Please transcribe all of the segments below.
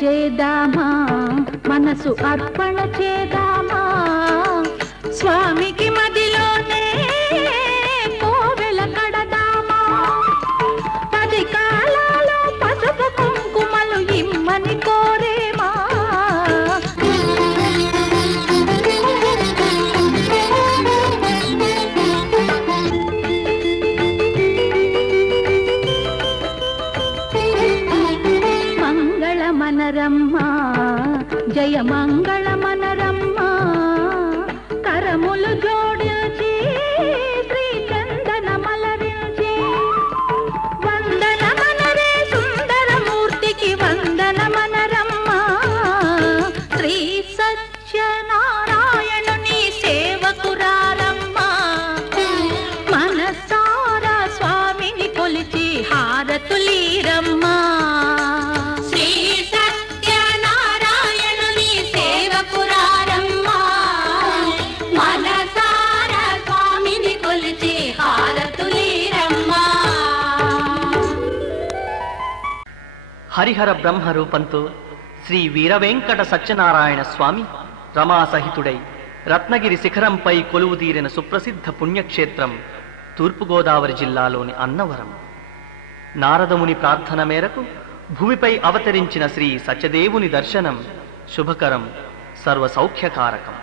చేదామా మనసు అర్పణ చేదామా స్వామికి మదిలోనే కోవెల కడదామా పది కాలాలో పసుపు కుంకుమలు ఇమ్మని కోరేమా మనరమ్మా జయ మంగళ మనరమ్మా కరములు జోడించి శ్రీ చందన మలరించి వందన మనరే సుందరమూర్తికి వందన మనరమ్మా శ్రీ సత్యనారాయణుని సేవకురారమ్మా మనసారా స్వామిని కొలిచి హారతులీరమ్మా హరిహర బ్రహ్మ రూపంతో శ్రీ వీరవెంకట సత్యనారాయణ స్వామి రమాసహితుడై రత్నగిరి శిఖరంపై కొలువుదీరిన సుప్రసిద్ధ పుణ్యక్షేత్రం తూర్పుగోదావరి జిల్లాలోని అన్నవరం. నారదముని ప్రార్థన మేరకు భూమిపై అవతరించిన శ్రీ సత్యదేవుని దర్శనం శుభకరం, సర్వసౌఖ్యకారకం.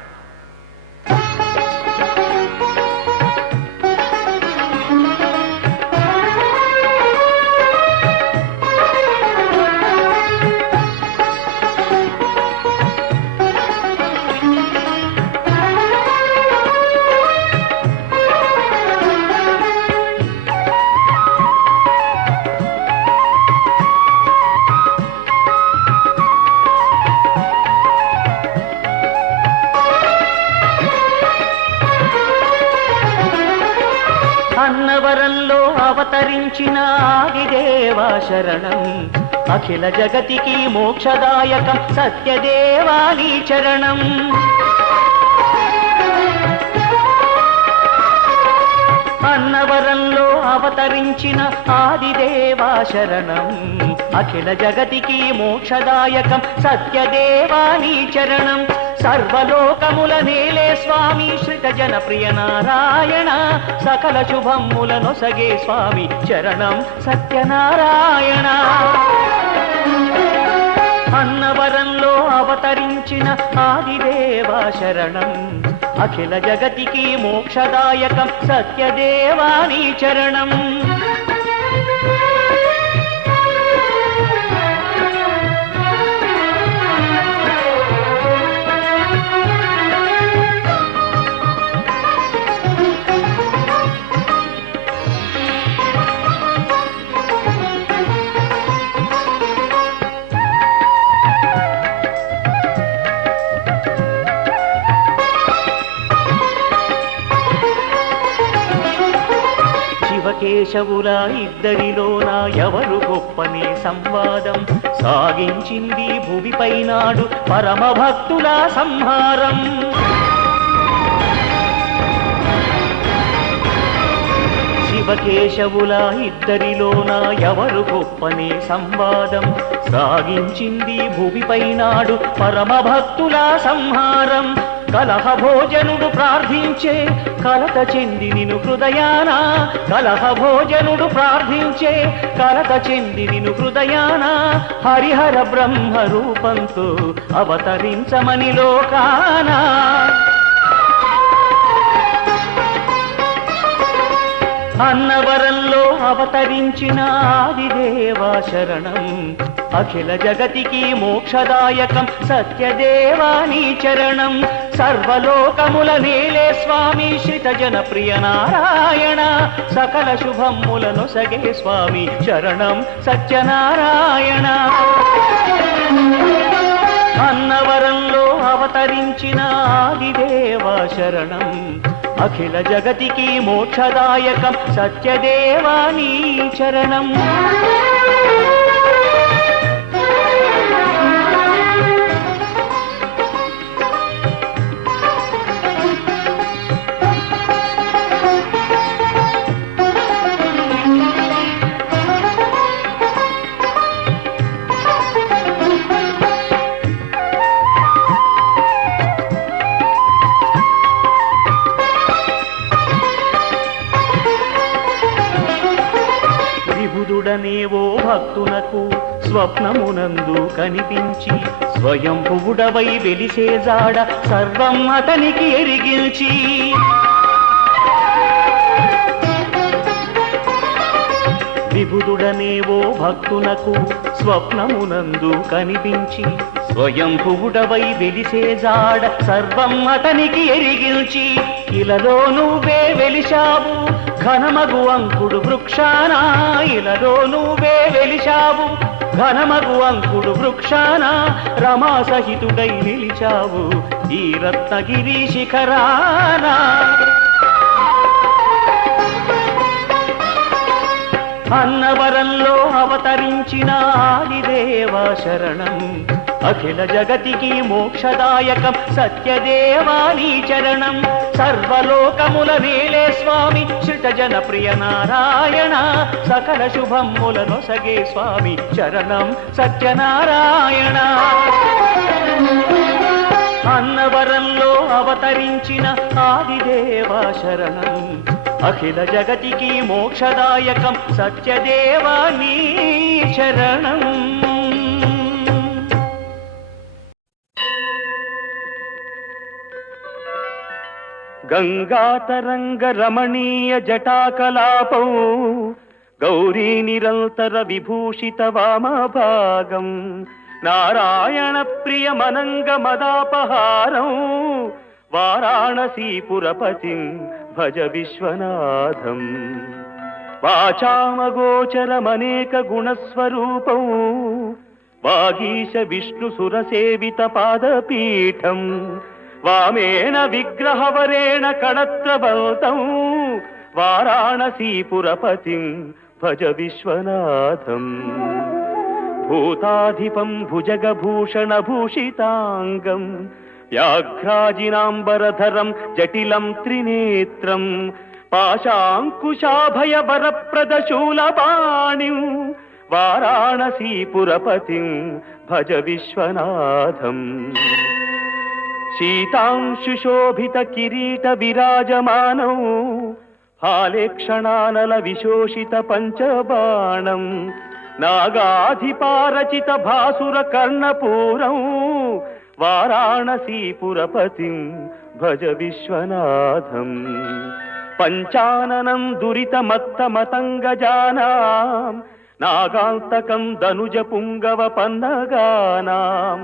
అన్నవరంలో అవతరించిన ఆదిదేవా శరణం, అఖిల జగతికి మోక్షదాయకం సత్యదేవాని చరణం. అన్నవరంలో అవతరించిన ఆదిదేవా శరణం, అఖిల జగతికి మోక్షదాయకం సత్యదేవాని చరణం. సర్వలోకముల నేలే స్వామి శ్రిత జన ప్రియ నారాయణ, సకల శుభముల నొసగే స్వామి చరణం సత్యనారాయణ. అన్నవరంలో అవతరించిన ఆదిదేవా శరణం, అఖిల జగతికి మోక్షదాయకం సత్యదేవాని చరణం. శివకేశవుల ఇద్దరిలోన ఎవరు గొప్పనే సంవాదం సాగించింది భూమిపై నాడు పరమ భక్తుల సంహారం. శివకేశవుల ఇద్దరిలోన ఎవరు గొప్పనే సంవాదం సాగించింది భూమిపై నాడు పరమ భక్తుల సంహారం. కలహ భోజనుడు ప్రార్థించే కలత చెంది నిను హృదయాన, కలహ భోజనుడు ప్రార్థించే కలత చెంది నిను హృదయాన, హరిహర బ్రహ్మ రూపంతో అవతరించమని లోకాన. అన్నవరంలో అవతరించిన ఆదిదేవా శరణం, అఖిల జగతికి మోక్షదాయకం సత్యదేవాని చరణం. సర్వలోకముల నేలే స్వామి శ్రిత జన ప్రియ నారాయణ, సకల శుభముల నొసగే స్వామి చరణం సత్యనారాయణ. అన్నవరంలో అవతరించిన ఆదిదేవా శరణం, అఖిల జగతికి మోక్షదాయకం సత్యదేవాని చరణం. విభుదుడనేవో భక్తునకు స్వప్నమునందు కనిపించి, స్వయంభువుడవై వెలిసే జాడ సర్వం అతనికి ఎరిగిల్చి. విభుదుడనేవో భక్తునకు స్వప్నమునందు కనిపించి, స్వయంభువుడవై వెలిసే జాడ సర్వం అతనికి ఎరిగిల్చి. ఇలలో నువ్వే వెలిశావు ఘనమగు అంకుడు వృక్షాన, ఇలలో నువ్వే వెలిశావు ఘనమగు అంకుడు వృక్షాన, రమా సహితుడై నిలిచావు ఈ రత్నగిరి శిఖరాన. అన్నవరంలో అవతరించిన ఆదిదేవా శరణం, అఖిల జగతికి మోక్షదాయకం సత్యదేవాని చరణం. సర్వలోకముల నేలే స్వామి శ్రిత జన ప్రియ నారాయణ, సకల శుభముల నొసగే స్వామి చరణం సత్యనారాయణ. అన్నవరంలో అవతరించిన ఆదిదేవా శరణం, అఖిల జగతికి మోక్షదాయకం సత్యదేవా నీ శరణం. గంగాతరంగ రమణీయ జటాకలాపౌ గౌరీ నిరంతర విభూషిత వామభాగం నారాయణ ప్రియ మనంగ మదాపహారం వారాణసీపురపతిం భజ విశ్వనాథం. వాచామగోచరమనేక గుణస్వరూపం వాగీశ విష్ణు సురసేవిత పాదపీఠం వామేన విగ్రహవరేణ కణత్రబల్తం వారాణసీపురపతిం భజ విశ్వనాథం. భూతాధిపం భుజగభూషణ భూషితాంగం వ్యాఘ్రాజినాంబరధరం జటిలం త్రినేత్రం పాశాంకుశాభయవరప్రదశూలపాణిం వారాణసీపురపతిం భజ విశ్వనాథం. శీతాంశుశోభిత కిరీట విరాజమానౌ హాలేక్షణానల విశోషిత పంచబాణం నాగాధిపారచిత భాసుర కర్ణపూరం వారాణసీపురపతిం భజ విశ్వనాథం. పంచాననం దురితమత్తమతంగజానాం నాగాంతకం ధనుజ పుంగవ పన్నగానాం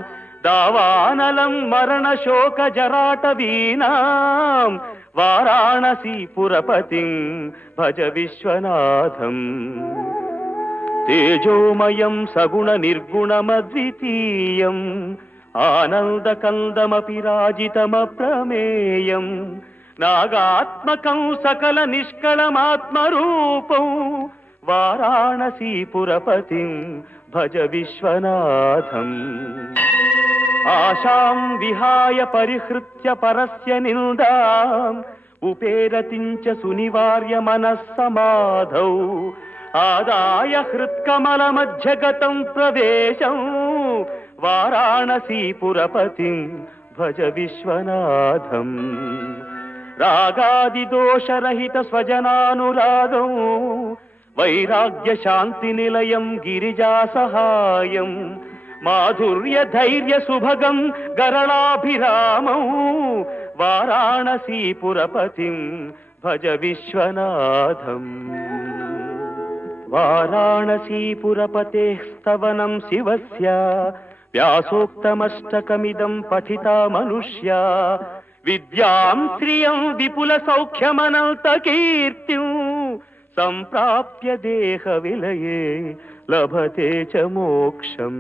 దావానలం మరణ శోక జరాటవీనాం వారాణసీపురపతిం భజ విశ్వనాథం. తేజోమయం సగుణ నిర్గుణమద్వితీయం ఆనందకందమపి రాజితమప్రమేయం నాగాత్మకం సకల నిష్కళమాత్మరూపం వారాణసీపురపతిం భజ విశ్వనాథం. ఆశాం విహాయ పరిహృత్య పరస్య నిందాం ఉపేరతించ సునివార్య మనస్సమాధౌ ఆదాయ హృత్కమల మధ్యగతం ప్రవేశం వారాణసీపురపతిం భజ విశ్వనాథం. రాగాదిదోషరహిత స్వజనానురాగం వైరాగ్య శాంతి నిలయం గిరిజా సహాయం మాధుర్య ధైర్య సుభగం గరళాభిరామం వారాణసీపురపతిం భజ విశ్వనాథం. వారాణసీపురపతేః స్తవనం శివస్య వ్యాసోక్తమష్టకమిదం పఠితా మనుష్యా విద్యాం శ్రియం విపుల సౌఖ్యమనంత కీర్తిం సంప్రాప్య దేహ విలయే లభతే చ మోక్షం.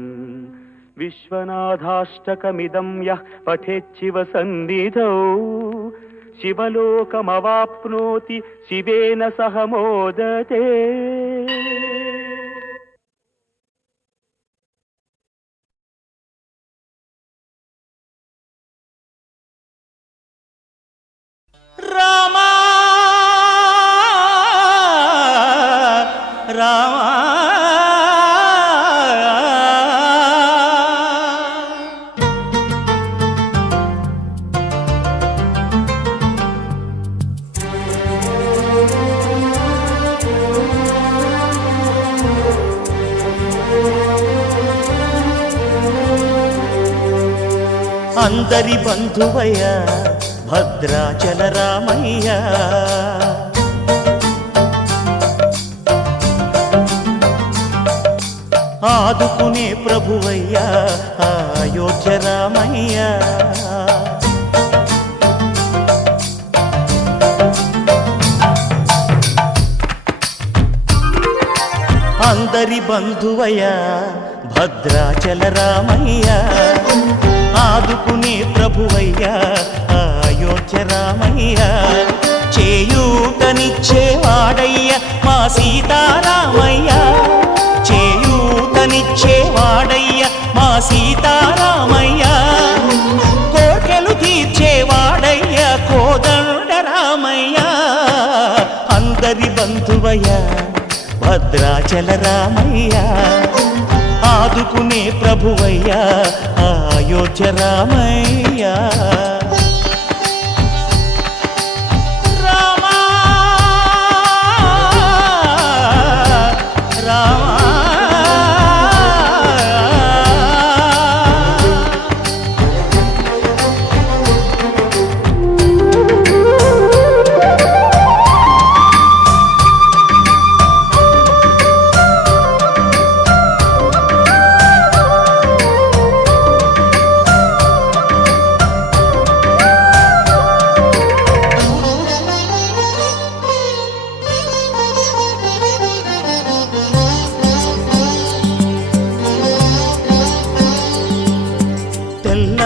విశ్వనాథాష్టకమిదం యః పఠేచ్చివ సన్నిధౌ శివలోకమవాప్నోతి శివేన సహ మోదతే. రామా రామా అందరి బంధువయ్య భద్రాచల రామయ్య ఆదుకునే ప్రభువయ్య అయోధ్య రామయ్య. అందరి బంధువయ్య భద్రాచల రామయ్య ఆదుకునే ప్రభువయ్య అయోధ్య రామయ్య. చేయూతనిచ్చేవాడయ్య మా సీతారామయ్య చేయూతనిచ్చేవాడయ్య మా సీతారామయ్య కోర్కెలు తీర్చేవాడయ్య కోదండ రామయ్య. అందరి బంధువయ్య భద్రాచల రామయ్య ఆదుకునే ప్రభువయ్య అయోధ్య రామయ్య. రామా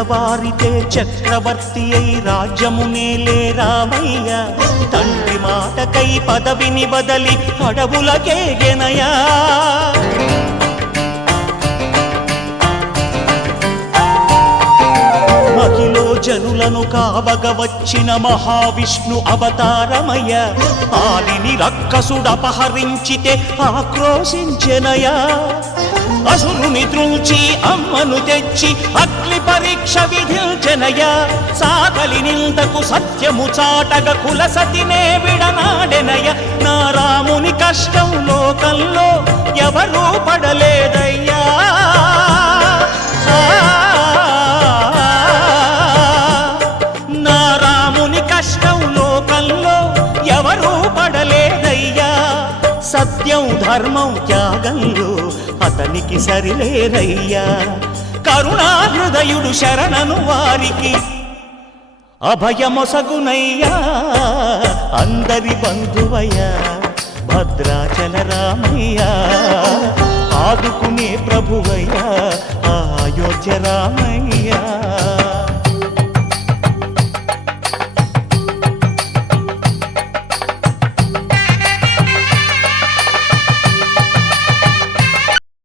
తెల్లవారితే చక్రవర్తి అయి రాజ్యమునేలే రామయ్య తండ్రి మాటకై పదవిని బదలి అడవులకేగెనయా మహిలో జనులను కావగ వచ్చిన మహావిష్ణు అవతారమయ్య ఆలిని రక్కసుడపహరించితే ఆక్రోశించెనయా అసురుని త్రుంచి అమ్మను తెచ్చి అగ్ని పరీక్ష విధించెనయా సాకలి నిందకు సత్యము చాటగ కులసతినే విడనాడెనయ నా రాముని కష్టం లోకంలో ఎవరూ పడలేదయ్యా నా రాముని కష్టం లోకంలో ఎవరూ పడలేదయ్యా సత్యం ధర్మం త్యాగంలో అతనికి సరిలేరయ్యా కరుణాహృదయుడు శరణను వారికి అభయమొసగునయ్యా అందరి బంధువయ్యా భద్రాచల రామయ్యా ఆదుకునే ప్రభువయ్యా అయోధ్య రామయ్యా